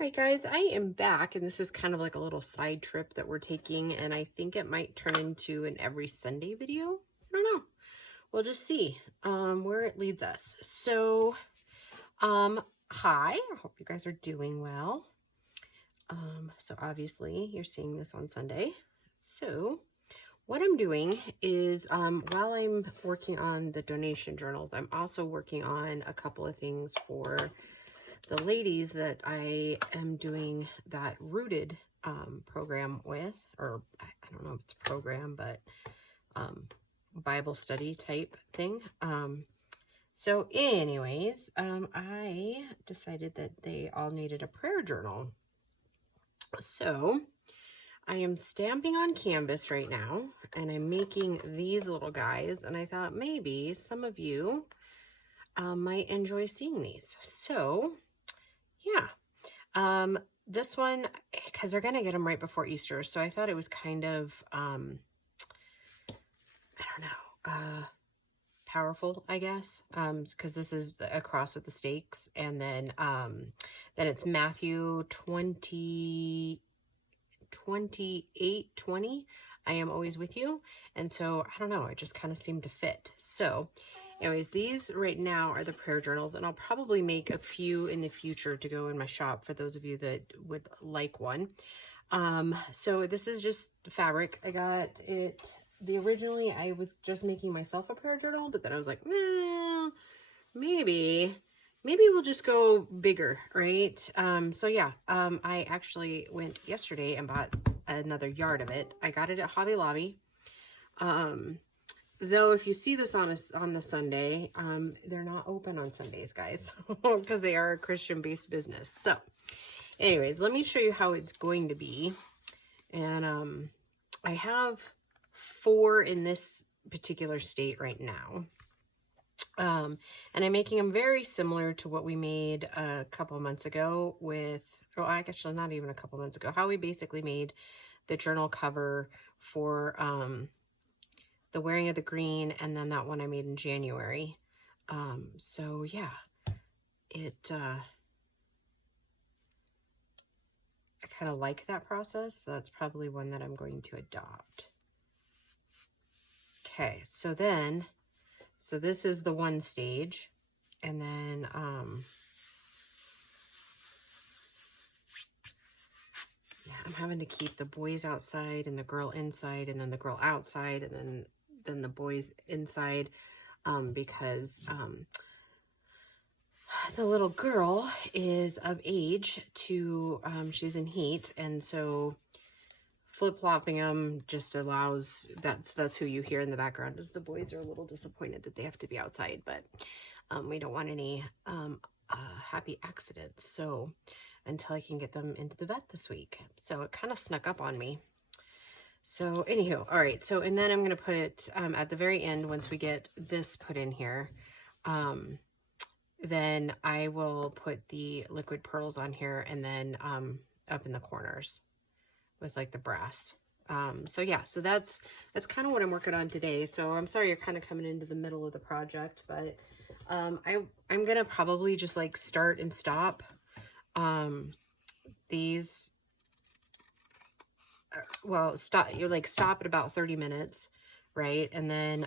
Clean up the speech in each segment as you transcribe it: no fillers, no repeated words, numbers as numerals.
Alright guys, I am back, and this is kind of like a little side trip that we're taking, and I think it might turn into an every Sunday video. I don't know. We'll just see where it leads us. So, hi, I hope you guys are doing well. So obviously you're seeing this on Sunday. So what I'm doing is while I'm working on the donation journals, I'm also working on a couple of things for the ladies that I am doing that rooted program with, or I don't know if it's a program, but Bible study type thing. So anyways, I decided that they all needed a prayer journal. So I am stamping on canvas right now, and I'm making these little guys, and I thought maybe some of you might enjoy seeing these. So yeah, this one, because they're gonna get them right before Easter, so I thought it was kind of I don't know, powerful, I guess, because this is a cross with the stakes, and then it's Matthew 28:20. I am always with you. And so I don't know, it just kind of seemed to fit. So anyways, these right now are the prayer journals, and I'll probably make a few in the future to go in my shop for those of you that would like one. So this is just fabric. I got it. Originally I was just making myself a prayer journal, but then I was like, well, maybe we'll just go bigger, right? So yeah, I actually went yesterday and bought another yard of it. I got it at Hobby Lobby. Though if you see this on the Sunday, they're not open on Sundays, guys, because they are a Christian-based business. So anyways, let me show you how it's going to be. And I have 4 in this particular state right now. And I'm making them very similar to what we made a couple months ago with, oh, actually not even a couple months ago, how we basically made the journal cover for the Wearing of the Green, and then that one I made in January. So yeah, I kind of like that process, so that's probably one that I'm going to adopt. Okay, so this is the one stage, and then yeah, I'm having to keep the boys outside and the girl inside, and then the girl outside, and then the boys inside, because the little girl is of age to, she's in heat, and so flip-flopping them just allows, that's who you hear in the background, is the boys are a little disappointed that they have to be outside, but we don't want any happy accidents, so until I can get them into the vet this week. So it kind of snuck up on me. So anywho, all right, so and then I'm going to put at the very end, once we get this put in here, then I will put the liquid pearls on here, and then up in the corners with like the brass. So yeah, so that's kind of what I'm working on today. So I'm sorry you're kind of coming into the middle of the project, but I'm gonna probably just like start and stop these. Well, stop at about 30 minutes, right? And then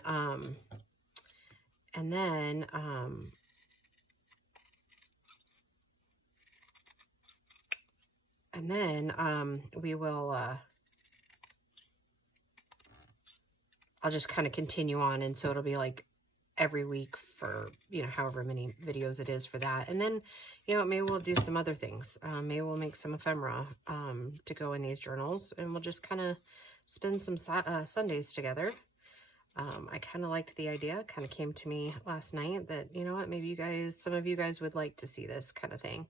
we will I'll just kind of continue on, and so it'll be like every week for, you know, however many videos it is for that. And then, you know, maybe we'll do some other things. Maybe we'll make some ephemera to go in these journals, and we'll just kind of spend some Sundays together. I kind of liked the idea. Kind of came to me last night that, you know what, maybe some of you guys would like to see this kind of thing.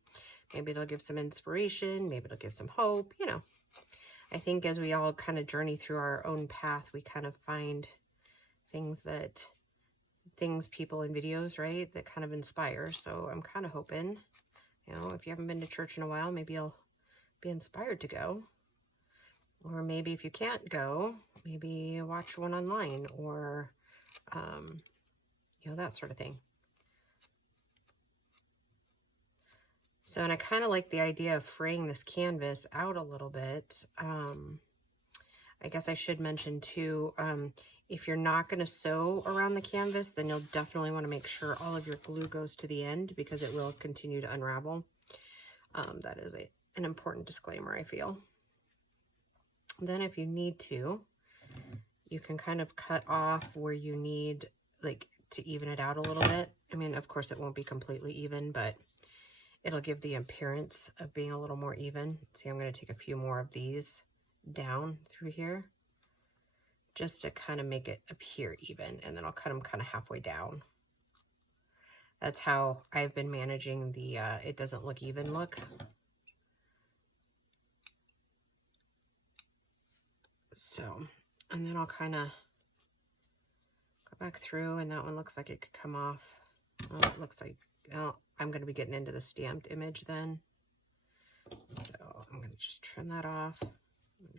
Maybe it'll give some inspiration. Maybe it'll give some hope, you know. I think as we all kind of journey through our own path, we kind of find things, people in videos, right, that kind of inspire. So I'm kind of hoping, you know, if you haven't been to church in a while, maybe you'll be inspired to go. Or maybe if you can't go, maybe watch one online, or, you know, that sort of thing. So, and I kind of like the idea of fraying this canvas out a little bit. I guess I should mention too, if you're not going to sew around the canvas, then you'll definitely want to make sure all of your glue goes to the end because it will continue to unravel. That is an important disclaimer, I feel. Then if you need to, you can kind of cut off where you need like to even it out a little bit. I mean, of course it won't be completely even, but it'll give the appearance of being a little more even. See, I'm going to take a few more of these down through here just to kind of make it appear even, and then I'll cut them kind of halfway down. That's how I've been managing the it doesn't look even look. So, and then I'll kind of go back through, and that one looks like it could come off. Well, it looks like, oh, I'm going to be getting into the stamped image then. So I'm going to just trim that off.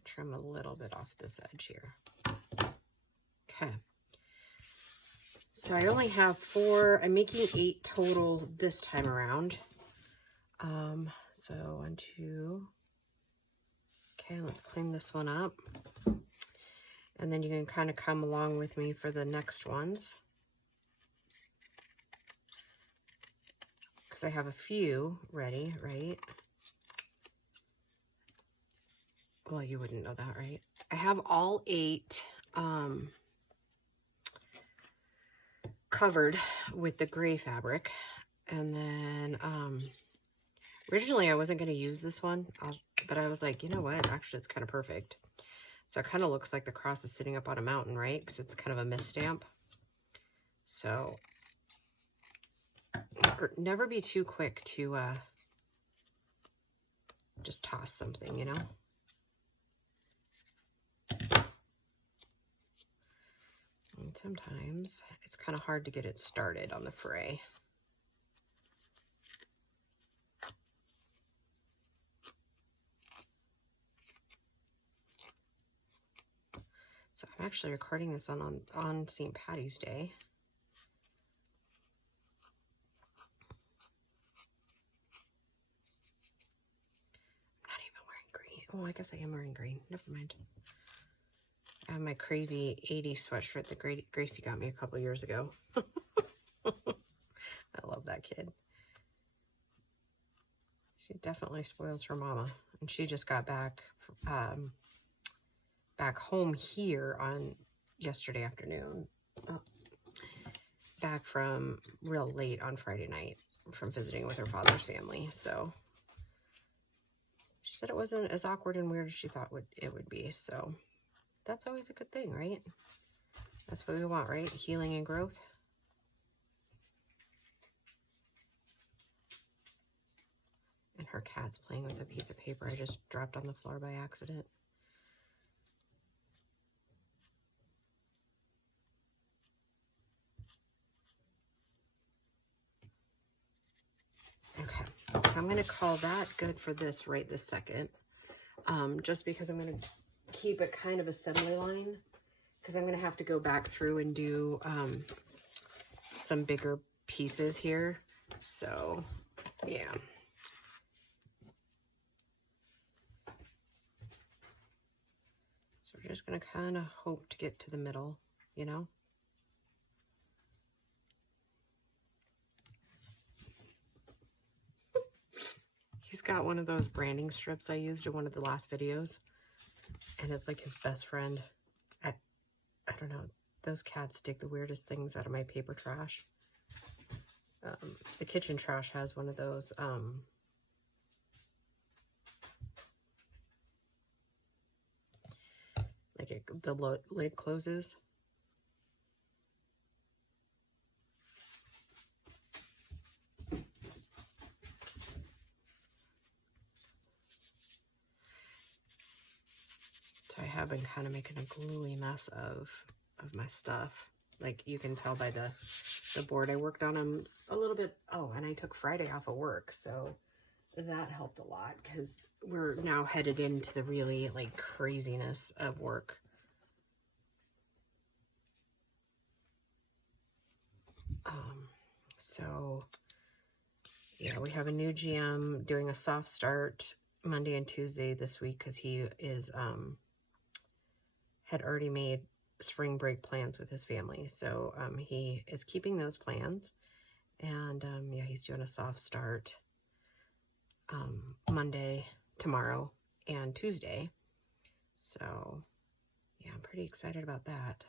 Trim a little bit off this edge here. Okay. So I only have 4, I'm making 8 total this time around. So 1, 2. Okay, let's clean this one up. And then you can kind of come along with me for the next ones. Because I have a few ready, right? Well, you wouldn't know that, right? I have all 8 covered with the gray fabric. And then originally I wasn't going to use this one, but I was like, you know what? Actually, it's kind of perfect. So it kind of looks like the cross is sitting up on a mountain, right? Because it's kind of a misstamp. So never be too quick to just toss something, you know? And sometimes it's kind of hard to get it started on the fray. So I'm actually recording this on St. Patty's Day. I'm not even wearing green. Oh, I guess I am wearing green. Never mind. I have my crazy 80s sweatshirt that Gracie got me a couple years ago. I love that kid. She definitely spoils her mama. And she just got back home here on yesterday afternoon. Back from real late on Friday night from visiting with her father's family. So she said it wasn't as awkward and weird as she thought it would be. So that's always a good thing, right? That's what we want, right? Healing and growth. And her cat's playing with a piece of paper I just dropped on the floor by accident. Okay, I'm going to call that good for this right this second. Just because I'm going to keep it kind of assembly line, because I'm going to have to go back through and do some bigger pieces here. So, yeah. So we're just going to kind of hope to get to the middle, you know? He's got one of those branding strips I used in one of the last videos, and it's like his best friend. I don't know, those cats dig the weirdest things out of my paper trash. The kitchen trash has one of those, like the lid closes. So I have been kind of making a gluey mess of my stuff. Like you can tell by the board I worked on. I'm a little bit, oh, and I took Friday off of work. So that helped a lot because we're now headed into the really like craziness of work. So Yeah, we have a new GM doing a soft start Monday and Tuesday this week because he is had already made spring break plans with his family. So he is keeping those plans. And yeah, he's doing a soft start Monday, tomorrow, and Tuesday. So yeah, I'm pretty excited about that.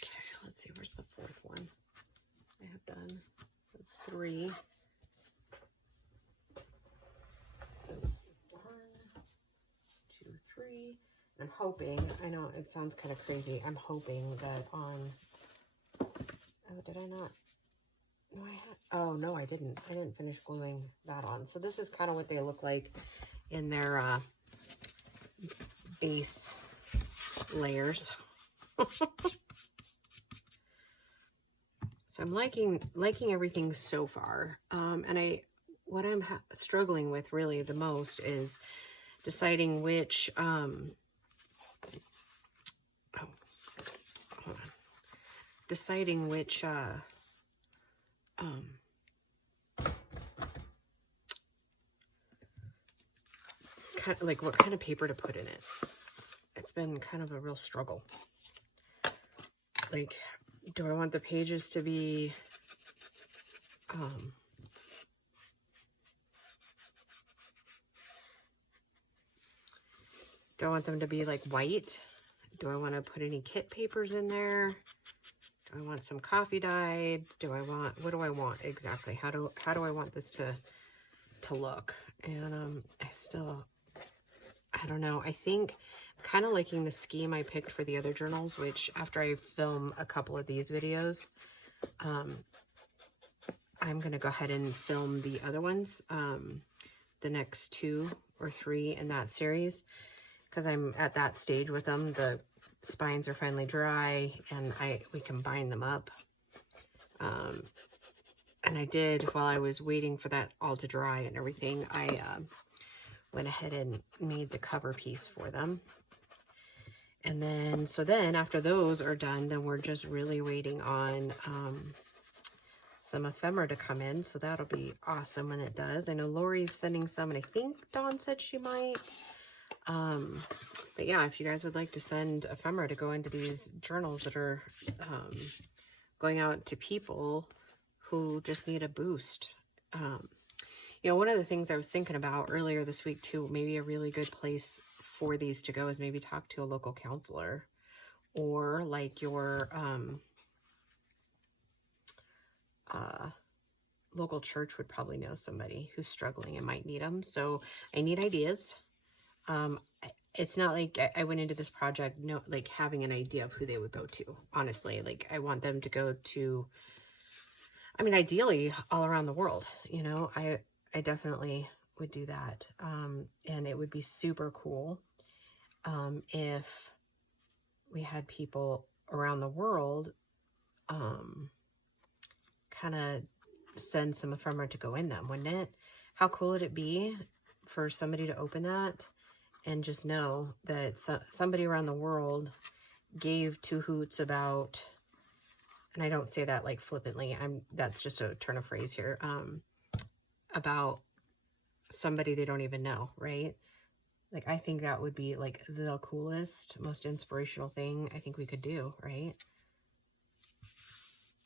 Okay, let's see, where's the fourth one I have done? That's 3. Let's see, 1, 2, 3. I'm hoping, I know it sounds kind of crazy, I'm hoping that on, oh, did I not? No, I had, oh, no, I didn't finish gluing that on. So this is kind of what they look like in their base layers. So I'm liking everything so far. And what I'm struggling with really the most is deciding which, deciding which, like what kind of paper to put in it. It's been kind of a real struggle. Like, do I want the pages to be, do I want them to be like white? Do I want to put any kit papers in there? Do I want some coffee dyed? What do I want exactly? How do I want this to look? And I don't know. I think kind of liking the scheme I picked for the other journals, which after I film a couple of these videos, I'm going to go ahead and film the other ones, the next 2 or 3 in that series, because I'm at that stage with them. The spines are finally dry and we can bind them up. And I did, while I was waiting for that all to dry and everything, I went ahead and made the cover piece for them. And then, so then after those are done, then we're just really waiting on some ephemera to come in. So that'll be awesome when it does. I know Lori's sending some, and I think Dawn said she might. But yeah, if you guys would like to send ephemera to go into these journals that are going out to people who just need a boost. You know, one of the things I was thinking about earlier this week too, maybe a really good place for these to go is maybe talk to a local counselor, or like your local church would probably know somebody who's struggling and might need them. So I need ideas. It's not like I went into this project like having an idea of who they would go to. Honestly, like I want them to go to, I mean, ideally all around the world. You know, I definitely would do that. And it would be super cool if we had people around the world kind of send some ephemera to go in them, wouldn't it? How cool would it be for somebody to open that and just know that somebody around the world gave 2 hoots about, and I don't say that like flippantly, that's just a turn of phrase here, about somebody they don't even know, right? Like, I think that would be like the coolest, most inspirational thing I think we could do, right?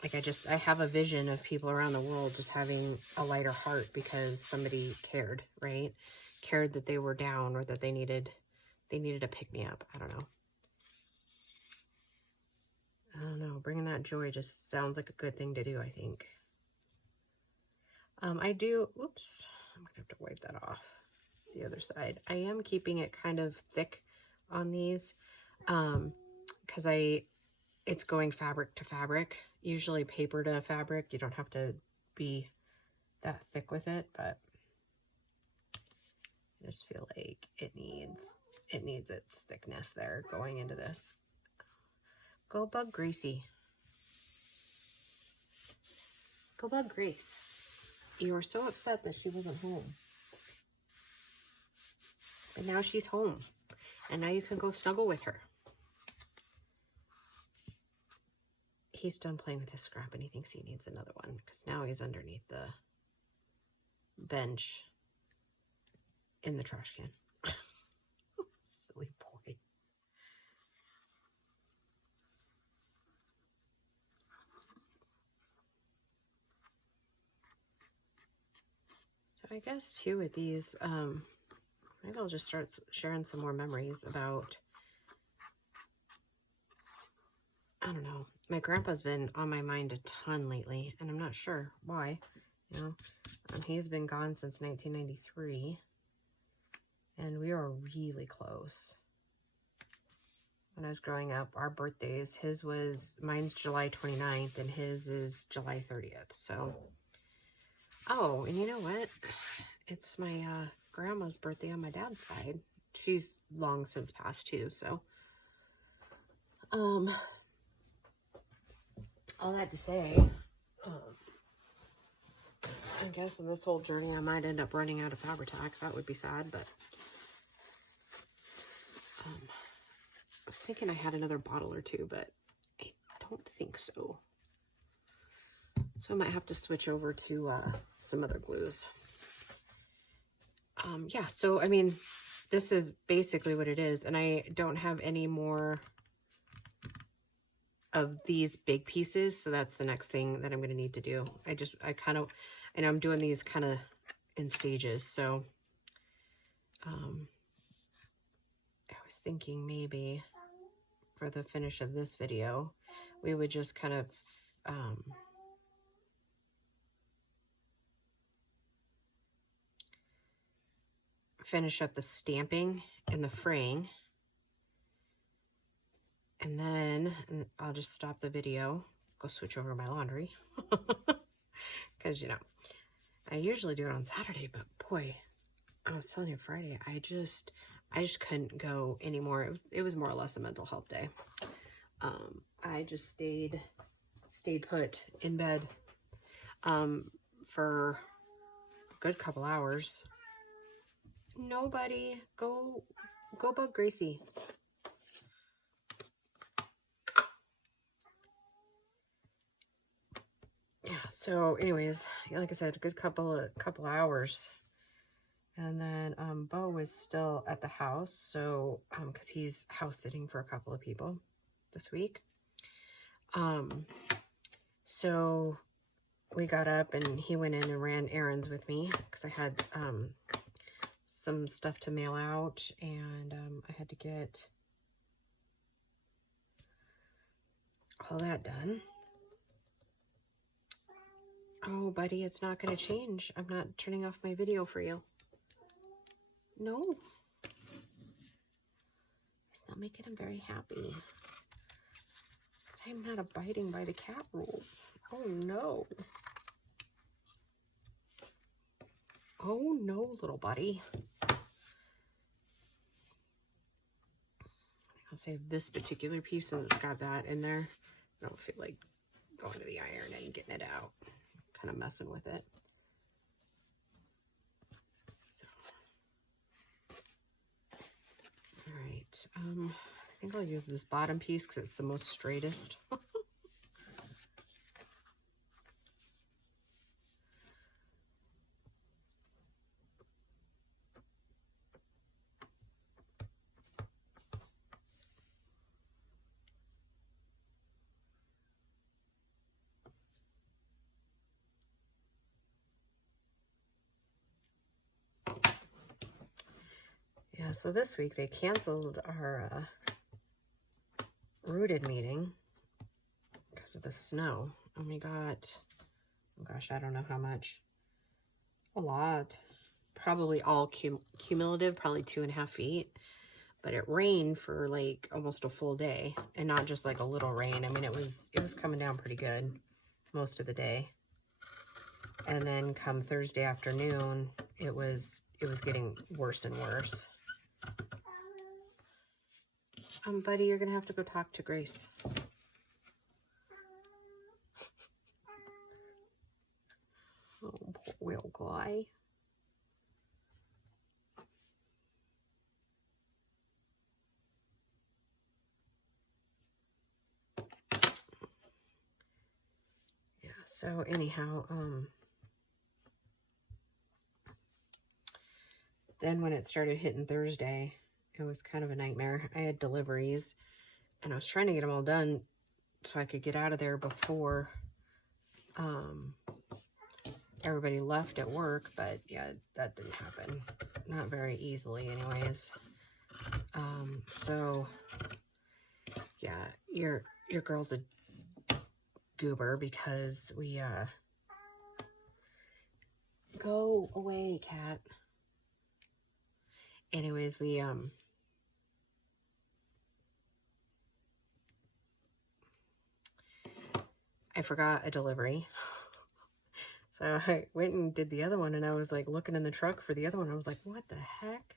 Like, I have a vision of people around the world just having a lighter heart because somebody cared, right? Cared that they were down, or that they needed a pick-me-up. I don't know. Bringing that joy just sounds like a good thing to do, I think. Oops, I'm gonna have to wipe that off the other side. I am keeping it kind of thick on these because it's going fabric to fabric. Usually paper to fabric, you don't have to be that thick with it, but I just feel like it needs its thickness there going into this. Go Bug Gracie. Go Bug Grace. You were so upset that she wasn't home. And now she's home. And now you can go snuggle with her. He's done playing with his scrap and he thinks he needs another one because now he's underneath the bench in the trash can. Silly boy. So I guess too with these, maybe I'll just start sharing some more memories about, I don't know. My grandpa's been on my mind a ton lately, and I'm not sure why. You know, he's been gone since 1993, and we are really close. When I was growing up, our birthdays, mine's July 29th, and his is July 30th. So, oh, and you know what? It's my grandma's birthday on my dad's side. She's long since passed too, so. All that to say, I guess in this whole journey I might end up running out of Fabri-Tac. That would be sad, but I was thinking I had another bottle or two, but I don't think so. So I might have to switch over to some other glues. Yeah, so I mean, this is basically what it is, and I don't have any more of these big pieces, so that's the next thing that I'm going to need to do. And I'm doing these kind of in stages, so I was thinking maybe for the finish of this video, we would just kind of finish up the stamping and the fraying. And then I'll just stop the video, go switch over my laundry. Because, you know, I usually do it on Saturday, but boy, I was telling you Friday, I just couldn't go anymore. It was more or less a mental health day. I just stayed put in bed for a good couple hours. Nobody, go bug Gracie. Yeah, so anyways, like I said, a good couple hours. And then Bo was still at the house, so because he's house sitting for a couple of people this week. So we got up and he went in and ran errands with me because I had some stuff to mail out, and I had to get all that done. Oh, buddy, it's not going to change. I'm not turning off my video for you. No. It's not making him very happy. I'm not abiding by the cat rules. Oh, no. Oh, no, little buddy. I'll save this particular piece since it's got that in there. I don't feel like going to the iron and getting it out. Kind of messing with it. So. All right. I think I'll use this bottom piece because it's the most straightest. Yeah, so this week they canceled our rooted meeting because of the snow. And we got, oh gosh, I don't know how much. A lot. Probably all cumulative, probably 2.5 feet. But it rained for like almost a full day, and not just like a little rain. I mean, it was coming down pretty good most of the day. And then come Thursday afternoon, it was getting worse and worse. Buddy, you're gonna have to go talk to Grace. Oh, poor little guy. So anyhow, then when it started hitting Thursday, it was kind of a nightmare. I had deliveries, and I was trying to get them all done so I could get out of there before everybody left at work, but yeah, that didn't happen. Not very easily anyways. So yeah, your girl's a goober because we go away, cat. Anyways, we I forgot a delivery. So I went and did the other one, and I was like looking in the truck for the other one. I was like, what the heck?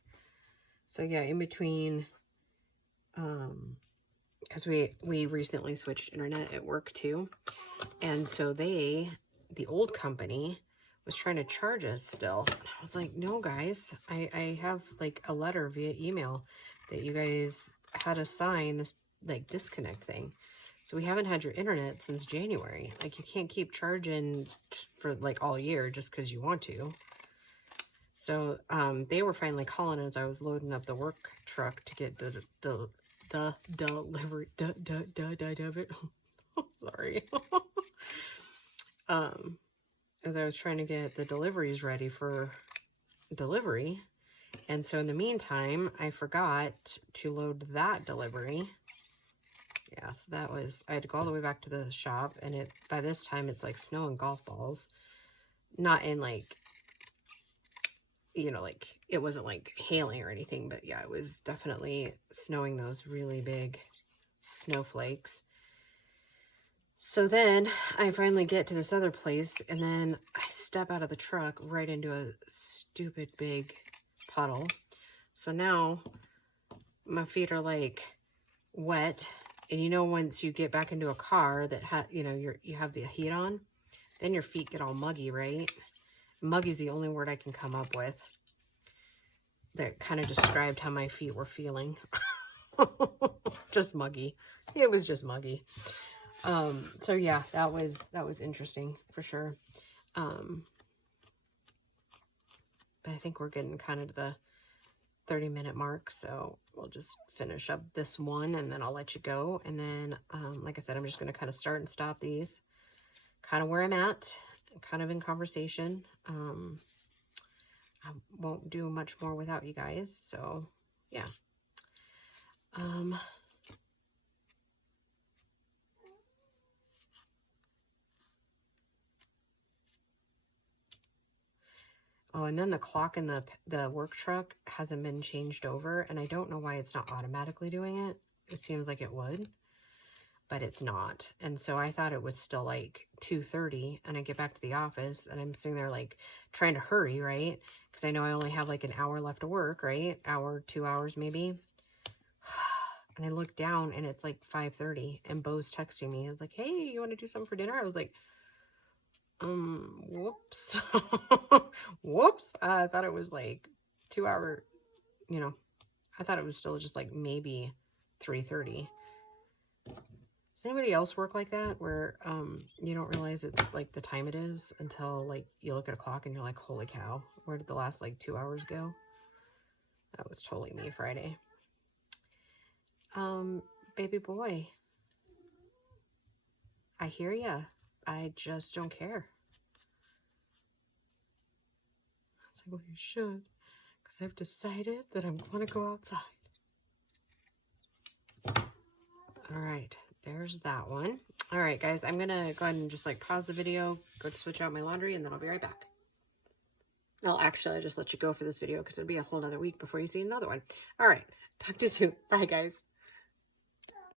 So yeah, in between, because we recently switched internet at work too. And so the old company was trying to charge us still. And I was like, no guys, I have like a letter via email that you guys had to sign this like disconnect thing. So we haven't had your internet since January. Like, you can't keep charging for like all year just because you want to. So they were finally calling as I was loading up the work truck to get the delivery. Sorry. As I was trying to get the deliveries ready for delivery. And so in the meantime, I forgot to load that delivery. Yeah, so that was, I had to go all the way back to the shop, and by this time it's like snow and golf balls. Not in like, you know, like it wasn't like hailing or anything, but yeah, it was definitely snowing those really big snowflakes. So then I finally get to this other place, and then I step out of the truck right into a stupid big puddle. So now my feet are like wet. And you know, once you get back into a car that you have the heat on, then your feet get all muggy, right? Muggy's the only word I can come up with that kind of described how my feet were feeling. Just muggy. It was just muggy. So yeah, that was interesting for sure. But I think we're getting kind of to the 30-minute mark, so we'll just finish up this one and then I'll let you go. And then like I said, I'm just going to kind of start and stop these kind of where I'm at, kind of in conversation. I won't do much more without you guys, so yeah. Oh, and then the clock in the work truck hasn't been changed over, and I don't know why it's not automatically doing it. It seems like it would, but it's not. And so I thought it was still like 2:30, and I get back to the office, and I'm sitting there like trying to hurry, right? Because I know I only have like an hour left to work, right? Hour, 2 hours maybe. And I look down, and it's like 5:30, and Bo's texting me. It's like, hey, you want to do something for dinner? I was like, whoops. Whoops. I thought it was like 2 hour, you know, I thought it was still just like maybe 3:30. Does anybody else work like that where you don't realize it's like the time it is until like you look at a clock and you're like, holy cow, where did the last like 2 hours go? That was totally me Friday. Baby boy, I hear ya. I just don't care. It's like, well, you should, because I've decided that I'm going to go outside. All right, there's that one. All right, guys, I'm going to go ahead and just like pause the video, go to switch out my laundry, and then I'll be right back. Well, actually, I'll just let you go for this video because it'll be a whole nother week before you see another one. All right, talk to you soon. Bye, guys.